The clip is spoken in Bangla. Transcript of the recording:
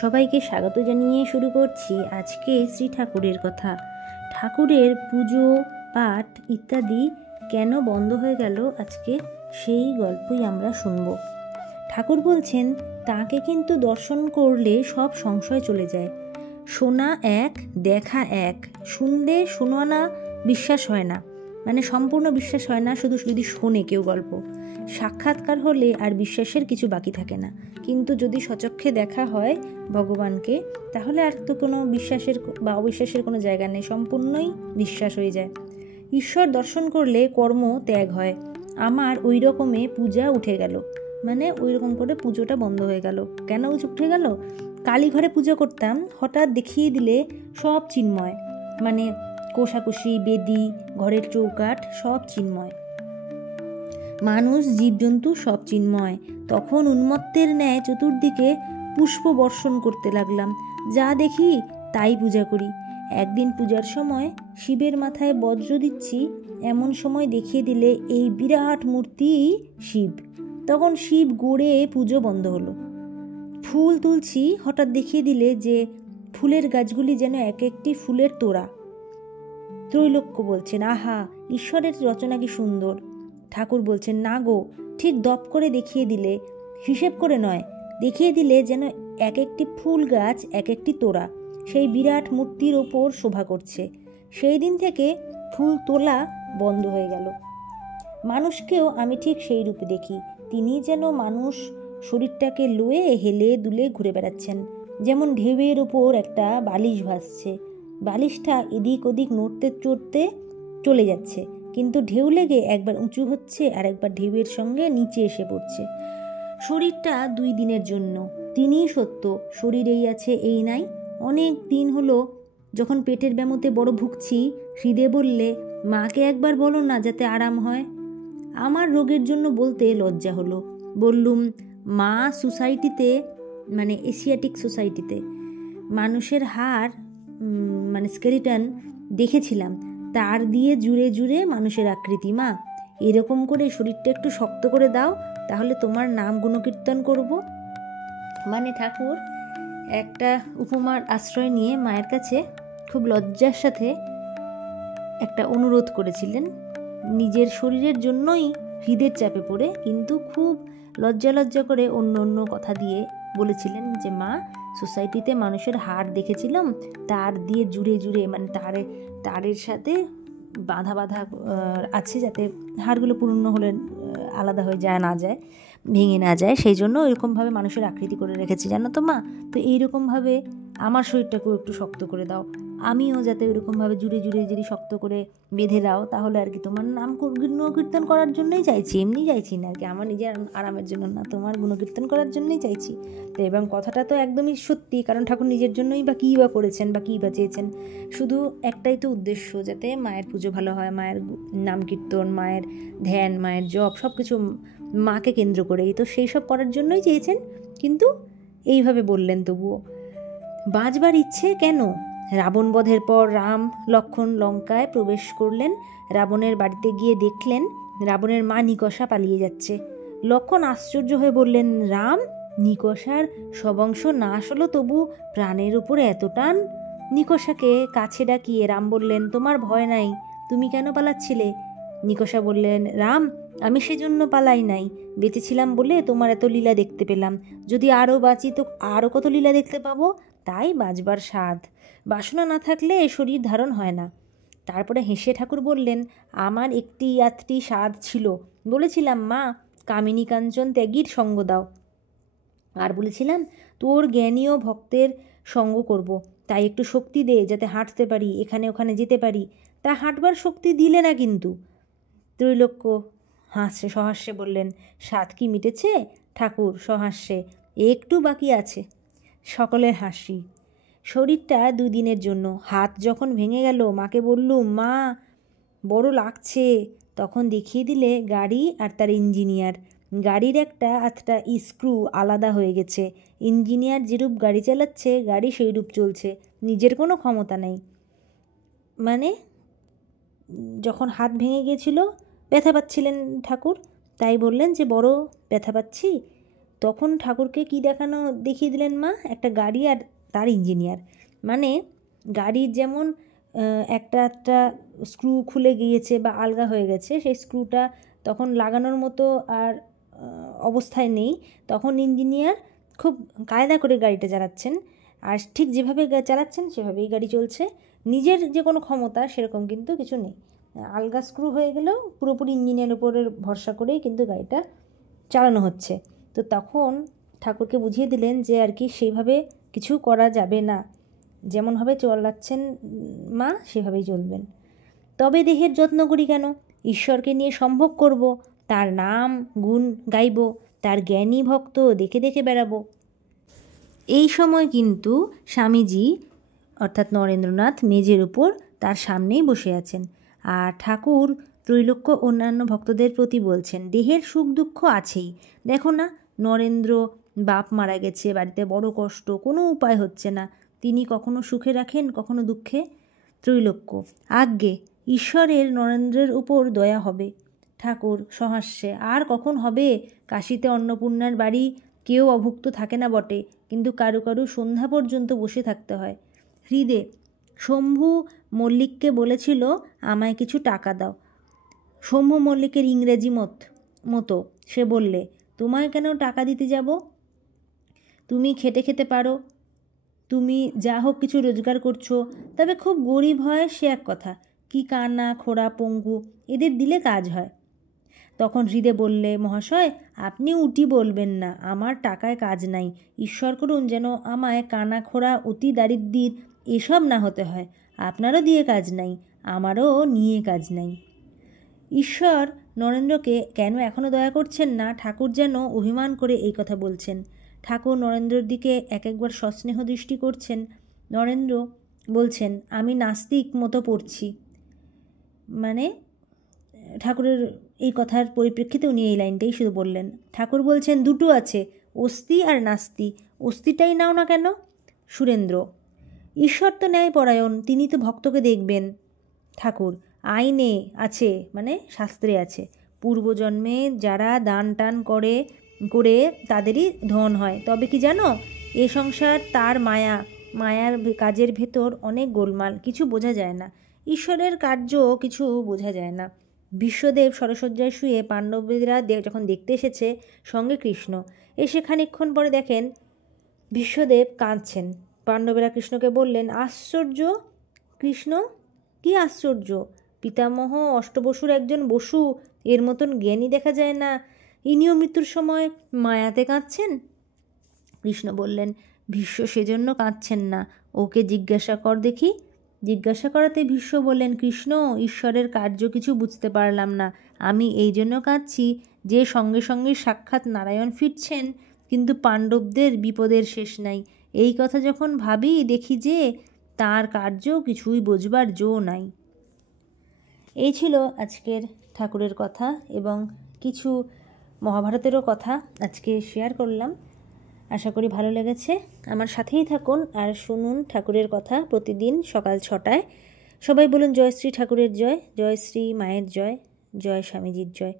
সবাইকে স্বাগত জানিয়ে শুরু করছি আজকে শ্রী ঠাকুরের কথা। ঠাকুরের পুজো পাঠ ইত্যাদি কেন বন্ধ হয়ে গেল আজকে সেই গল্পই আমরা শুনব। ঠাকুর বলছেন তাকে কিন্তু দর্শন করলে সব সংশয় চলে যায়। শোনা এক, দেখা এক, শুনলে শোনা বিশ্বাস হয় না, মানে সম্পূর্ণ বিশ্বাস হয় না, শুধু যদি শোনে কেউ গল্প। সাক্ষাৎকার হলে আর বিশ্বাসের কিছু বাকি থাকে না, কিন্তু যদি সচক্ষে দেখা হয় ভগবানকে তাহলে আর তো কোনো বিশ্বাসের বা অবিশ্বাসের কোনো জায়গা নেই, সম্পূর্ণই বিশ্বাস হয়ে যায়। ঈশ্বর দর্শন করলে কর্ম ত্যাগ হয়। আমার ওই রকমে পূজা উঠে গেল, মানে ওই রকম করে পুজোটা বন্ধ হয়ে গেল। কেন উঠে গেল? কালীঘরে পুজো করতাম, হঠাৎ দেখিয়ে দিলে সব চিন্ময়, মানে কোষাকুষি, বেদি, ঘরের চৌকাঠ সব চিন্ময়, মানুষ জীবজন্তু সব চিন্ময়। তখন উন্মত্তের ন্যায় চতুর্দিকে পুষ্প বর্ষণ করতে লাগলাম, যা দেখি তাই পূজা করি। একদিন পূজার সময় শিবের মাথায় বজ্র দিচ্ছি, এমন সময় দেখিয়ে দিলে এই বিরাট মূর্তি শিব। তখন শিব গড়ে পুজো বন্ধ হলো। ফুল তুলছি, হঠাৎ দেখিয়ে দিলে যে ফুলের গাছগুলি যেন এক একটি ফুলের তোড়া। ত্রৈলোক্য বলছেন, আহা, ঈশ্বরের রচনা কি সুন্দর। ঠাকুর বলছেন, না গো, ঠিক দপ করে দেখিয়ে দিলে, হিসেব করে নয়, দেখিয়ে দিলে যেন এক একটি ফুল গাছ এক একটি তোড়া সেই বিরাট মূর্তির ওপর শোভা করছে। সেই দিন থেকে ফুল তোলা বন্ধ হয়ে গেল। মানুষকেও আমি ঠিক সেই রূপে দেখি, তিনি যেন মানুষ শরীরটাকে লয়ে হেলে দুলে ঘুরে বেড়াচ্ছেন, যেমন ঢেউয়ের ওপর একটা বালিশ ভাসছে। বালিশটা এদিক ওদিক নড়তে চড়তে চলে যাচ্ছে, কিন্তু ঢেউ লেগে একবার উঁচু হচ্ছে আর একবার ঢেউয়ের সঙ্গে নিচে এসে পড়ছে। শরীরটা 2 দিনের জন্য, তিনিই সত্য, শরীর এই আছে এই নাই। অনেক দিন হলো যখন পেটের ব্যামোতে বড় ভুগছি, হৃদে বললে, মাকে একবার বলো না যাতে আরাম হয়। আমার রোগের জন্য বলতে লজ্জা হলো। বললুম, মা সোসাইটিতে, মানে এশিয়াটিক সোসাইটিতে মানুষের হাড়, মানে স্কেলিটন দেখেছিলাম, তার দিয়ে জুড়ে জুড়ে মানুষের আকৃতি। মা, এরকম করে শরীরটা একটু শক্ত করে দাও, তাহলে তোমার নাম গুণকীর্তন করব। মানে ঠাকুর একটা উপমার আশ্রয় নিয়ে মায়ের কাছে খুব লজ্জার সাথে একটা অনুরোধ করেছিলেন, নিজের শরীরের জন্যই হৃদের চাপে পড়ে, কিন্তু খুব লজ্জা করে অন্য কথা দিয়ে বলেছিলেন যে, মা, সোসাইটিতে মানুষের হাড় দেখেছিলাম, তার দিয়ে জুড়ে মানে তারের সাথে বাঁধা আছে, যাতে হাড়গুলো পূর্ণ হলে আলাদা হয়ে না যায়, ভেঙে না যায়, সেই জন্য এরকমভাবে মানুষের আকৃতি করে রেখেছি, জানো তো মা। তো এইরকমভাবে আমার শরীরটাকেও একটু শক্ত করে দাও, আমিও যাতে ওইরকমভাবে জুড়ে যদি শক্ত করে বেঁধে দাও, তাহলে আর কি তোমার নাম গুণকীর্তন করার জন্যই চাইছি, এমনি চাইছি না আর কি, আমার নিজের আরামের জন্য না, তোমার গুণকীর্তন করার জন্যই চাইছি। তো এবং কথাটা তো একদমই সত্যি, কারণ ঠাকুর নিজের জন্যই বা কী বা করেছেন বা কী বা চেয়েছেন, শুধু একটাই তো উদ্দেশ্য, যাতে মায়ের পুজো ভালো হয়, মায়ের নাম কীর্তন, মায়ের ধ্যান, মায়ের জপ, সব কিছু মাকে কেন্দ্র করেই তো, সেই সব করার জন্যই চেয়েছেন। কিন্তু এইভাবে বললেন তবুও। বাঁচবার ইচ্ছে কেন? রাবণ বধের পর রাম লক্ষ্মণ লঙ্কায় প্রবেশ করলেন। রাবণের বাড়িতে গিয়ে দেখলেন রাবণের মা নিকষা পালিয়ে যাচ্ছে। লক্ষ্মণ আশ্চর্য হয়ে বললেন, রাম, নিকষার সবংশ নাশ হলো, তবু প্রাণের উপরে এত টান? নিকষাকে কাছে ডাকিয়ে রাম বললেন, তোমার ভয় নাই, তুমি কেন পালাচ্ছিলে? নিকষা বললেন, রাম, আমি সেজন্য পালাই নাই, বেঁচেছিলাম বলে তোমার এত লীলা দেখতে পেলাম, যদি আরও বাঁচি তো আরও কত লীলা দেখতে পাবো, তাই বাঁচবার স্বাদ। বাসনা না থাকলে এ শরীর ধারণ হয় না। তারপরে হেসে ঠাকুর বললেন, আমার একটি আধটি স্বাদ ছিল, বলেছিলাম, মা, কামিনী কাঞ্চন ত্যাগীর সঙ্গ দাও, আর বলেছিলাম তোর জ্ঞানী ও ভক্তের সঙ্গ করব, তাই একটু শক্তি দে, যাতে হাঁটতে পারি, এখানে ওখানে যেতে পারি। তা হাঁটবার শক্তি দিলে না কিন্তু। ত্রৈলোক্য সহাস্যে বললেন, স্বাদ কি মিটেছে? ঠাকুর সহাস্যে, একটু বাকি আছে। সকলের হাসি। শরীরটা 2 দিনের জন্য। হাত যখন ভেঙে গেল, মাকে বললুম, মা, বড় লাগছে। তখন দেখিয়ে দিলে গাড়ি আর তার ইঞ্জিনিয়ার। গাড়ির একটা আধটা স্ক্রু আলাদা হয়ে গেছে। ইঞ্জিনিয়ার যেরূপ গাড়ি চালাচ্ছে, গাড়ি সেইরূপ চলছে, নিজের কোনো ক্ষমতা নেই। মানে যখন হাত ভেঙে গিয়েছিল, ব্যথা পাচ্ছিলেন ঠাকুর, তাই বললেন যে বড় ব্যথা পাচ্ছি, তখন ঠাকুরকে কি দেখিয়ে দিলেন মা? একটা গাড়ি আর তার ইঞ্জিনিয়ার। মানে গাড়ির যেমন একটা স্ক্রু খুলে গিয়েছে বা আলগা হয়ে গেছে, সেই স্ক্রুটা তখন লাগানোর মতো আর অবস্থায় নেই, তখন ইঞ্জিনিয়ার খুব কায়দা করে গাড়িটা চালাচ্ছেন, আর ঠিক যেভাবে চালাচ্ছেন সেভাবেই গাড়ি চলছে। নিজের যে কোনো ক্ষমতা সেরকম কিন্তু কিছু নেই, আলগা স্ক্রু হয়ে গেলেও পুরোপুরি ইঞ্জিনিয়ার উপরের ভরসা করেই কিন্তু গাড়িটা চালানো হচ্ছে। তো তখন ঠাকুরকে বুঝিয়ে দিলেন যে আর কি সেইভাবে কিছু করা যাবে না, যেমনভাবে চালাচ্ছেন মা সেভাবেই চলবেন। তবে দেহের যত্ন করি কেন? ঈশ্বরকে নিয়ে সম্ভোগ করব, তার নাম গুণ গাইব, তার জ্ঞানী ভক্ত দেখে দেখে বেড়াবো। এই সময় কিন্তু স্বামীজি অর্থাৎ নরেন্দ্রনাথ মেজের উপর তার সামনেই বসে আছেন, আর ঠাকুর ত্রৈলোক্য অন্যান্য ভক্তদের প্রতি বলছেন, দেহের সুখ দুঃখ আছেই, দেখো না নরেন্দ্র বাপ মারা গেছে, বাড়িতে বড় কষ্ট, কোনো উপায় হচ্ছে না, তিনি কখনো সুখে রাখেন কখনো দুঃখে। ত্রৈলোক্য, আজ্ঞে ঈশ্বরের নরেন্দ্রের উপর দয়া হবে। ঠাকুর সহাস্যে, আর কখন হবে? কাশীতে অন্নপূর্ণার বাড়ি কেউ অভুক্ত থাকে না বটে, কিন্তু কারু কারু সন্ধ্যা পর্যন্ত বসে থাকতে হয়। হৃদে, শম্ভু মল্লিককে বলেছিল আমায় কিছু টাকা দাও। শম্ভু মল্লিকের ইংরেজি মতো সে বললে, তোমায় কেন টাকা দিতে যাব? তুমি খেটে খেতে পারো, তুমি যা হোক কিছু রোজগার করছো, তবে খুব গরিব হয় সে এক কথা, কি কানা খোড়া পঙ্গু এদের দিলে কাজ হয়। তখন হৃদে বললে, মহাশয় আপনি উটি বলবেন না, আমার টাকায় কাজ নাই, ঈশ্বর করুন যেন আমায় কানা খোড়া অতি দারিদ্র্যের এসব না হতে হয়, আপনারও দিয়ে কাজ নাই, আমারও নিয়ে কাজ নাই। ঈশ্বর নরেন্দ্রকে কেন এখনও দয়া করছেন না? ঠাকুর যেন অভিমান করে এই কথা বলছেন। ঠাকুর নরেন্দ্রর দিকে এক একবার সস্নেহ দৃষ্টি করছেন। নরেন্দ্র বলছেন, আমি নাস্তিক মতো পড়ছি। মানে ঠাকুরের এই কথার পরিপ্রেক্ষিতে উনি এই লাইনটাই শুধু বললেন। ঠাকুর বলছেন, দুটো আছে, অস্তি আর নাস্তি, অস্তিটাই নাও না কেন? সুরেন্দ্র, ঈশ্বর তো ন্যায়পরায়ণ, তিনি তো ভক্তকে দেখবেন। ঠাকুর, আইনে আছে, মানে শাস্ত্রে আছে, পূর্বজন্মে যারা দান টান করে তাদেরই ধন হয়। তবে কি জানো, এ সংসার তার মায়ার কাজের ভেতর অনেক গোলমাল, কিছু বোঝা যায় না, ঈশ্বরের কার্য কিছু বোঝা যায় না। বিশ্বদেব সরসজ্জায় শুয়ে পাণ্ডবেরা যখন দেখতে এসেছে, সঙ্গে কৃষ্ণ এসে খানিকক্ষণ পরে দেখেন বিশ্বদেব কাঁদছেন। পাণ্ডবেরা কৃষ্ণকে বললেন, আশ্চর্য কৃষ্ণ, কি আশ্চর্য, পিতামহ অষ্টবসুর একজন বসু, এর মতন জ্ঞানী দেখা যায় না, ইনিও মৃত্যুর সময় মায়াতে কাঁদছেন। কৃষ্ণ বললেন, ভীষ্ম সেজন্য কাঁদছেন না, ওকে জিজ্ঞাসা কর দেখি। জিজ্ঞাসা করাতে ভীষ্ম বললেন, কৃষ্ণ ঈশ্বরের কার্য কিছু বুঝতে পারলাম না, আমি এই জন্য কাঁদছি যে সঙ্গে সঙ্গে সাক্ষাৎ নারায়ণ ফিরছেন, কিন্তু পাণ্ডবদের বিপদের শেষ নাই, এই কথা যখন ভাবি দেখি যে তার কার্য কিছুই বোঝবার জো নাই। এই ছিল আজকের ঠাকুরের কথা এবং কিছু মহাভারতেরও কথা আজকে শেয়ার করলাম। আশা করি ভালো লেগেছে। আমার সাথেই থাকুন আর শুনুন ঠাকুরের কথা প্রতিদিন সকাল 6টায়। সবাই বলুন জয় শ্রী ঠাকুরের জয়, জয় শ্রী মায়ের জয়, জয় স্বামীজির জয়।